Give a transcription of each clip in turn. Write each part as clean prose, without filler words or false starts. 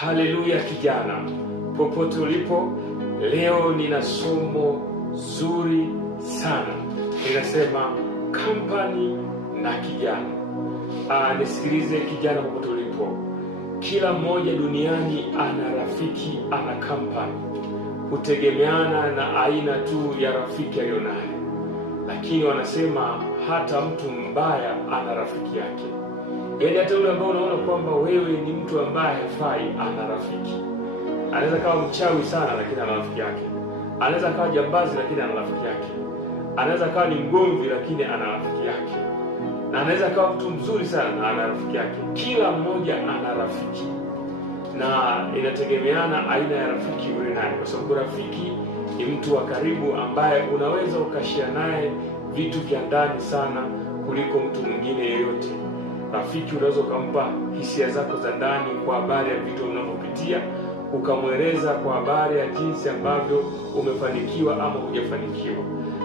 Haleluya kijana, popote ulipo, leo nina somo zuri sana. Ninasema kampani na kijana. Nisikilize kijana, popote ulipo. Kila mmoja duniani ana rafiki, ana kampani. Hutegemeana na aina tu ya rafiki aliyonayo. Lakini wanasema hata mtu mbaya ana rafiki yake. Yaani hata yule ambao unaona kwamba wewe ni mtu ambaye hafai, ana rafiki. Anaweza kawa mchawi sana lakini ana rafiki yake. Anaweza kawa jambazi lakini ana rafiki yake. Anaweza kawa ni mgomvi lakini ana rafiki yake. Na anaweza kawa mtu mzuri sana na ana rafiki yake. Kila mmoja ana rafiki. Na inategemeana aina ya rafiki ule naye. Kwa sababu rafiki ni mtu wa karibu ambaye unaweza ukashare naye vitu vya ndani sana kuliko mtu mwingine yeyote. Rafiki unaweza ukampa hisia zako za ndani kwa habari ya vitu unavyopitia, ukamweleza kwa habari ya jinsi ambavyo umefanikiwa ama hujafanikiwa.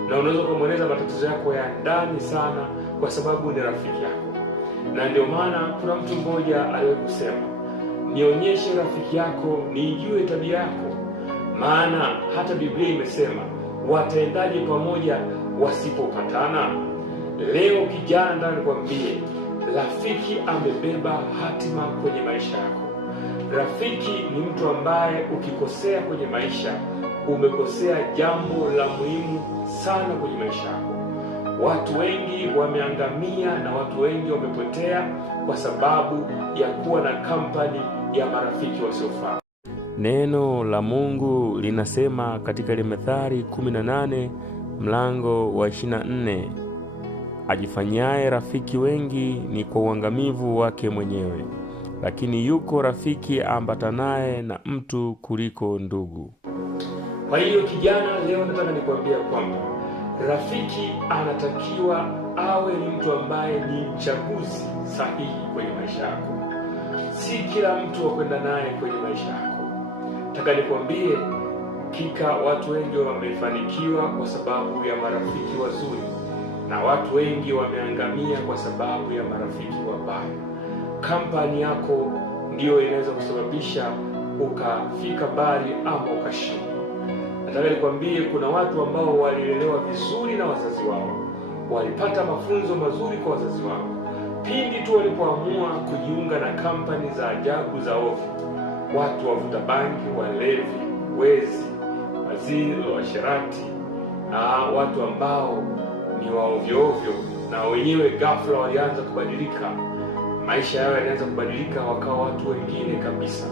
Na unaweza ukamweleza matatizo yako ya ndani sana kwa sababu ni rafiki yako. Na ndio maana kuna mtu mmoja aliwahi kusema, nionyeshe rafiki yako niijue tabia yako. Maana hata Biblia imesema, wataendaje pamoja wasipopatana? Leo kijana, ndani nikwambie, rafiki amebeba hatima kwenye maisha yako. Rafiki ni mtu ambaye ukikosea kwenye maisha, umekosea jambo la muhimu sana kwenye maisha yako. Watu wengi wameangamia na watu wengi wamepotea kwa sababu ya kuwa na kampani ya marafiki wasiofaa. Neno la Mungu linasema katika ile Methali 18 mlango wa 24, ajifanyaye rafiki wengi ni kwa uangamivu wake mwenyewe, lakini yuko rafiki ambatanaye na mtu kuliko ndugu. Kwa hiyo kijana, leo nataka nikwambia kwamba rafiki anatakiwa awe ni mtu ambaye ni mchaguzi sahihi kwenye maisha yako. Si kila mtu wa kwenda naye kwenye maisha yako. Nataka nikwambie, watu wengi wamefanikiwa kwa sababu ya marafiki wazuri, na watu wengi wameangamia kwa sababu ya marafiki wabaya. Kampani yako ndiyo inaweza kusababisha ukafika mbali ama ukashindwa. Nataka nikwambie, kuna watu ambao walilelewa vizuri na wazazi wao, walipata mafunzo mazuri kwa wazazi wao. Pindi tu walipoamua kujiunga na kampani za ajabu za ovyo, watu wavuta bangi, walevi, wezi, waziri, washerati, na watu ambao ni wa ovyo ovyo, na wenyewe ghafla walianza kubadilika. Maisha yao yanaanza kubadilika, wakawa watu wengine kabisa.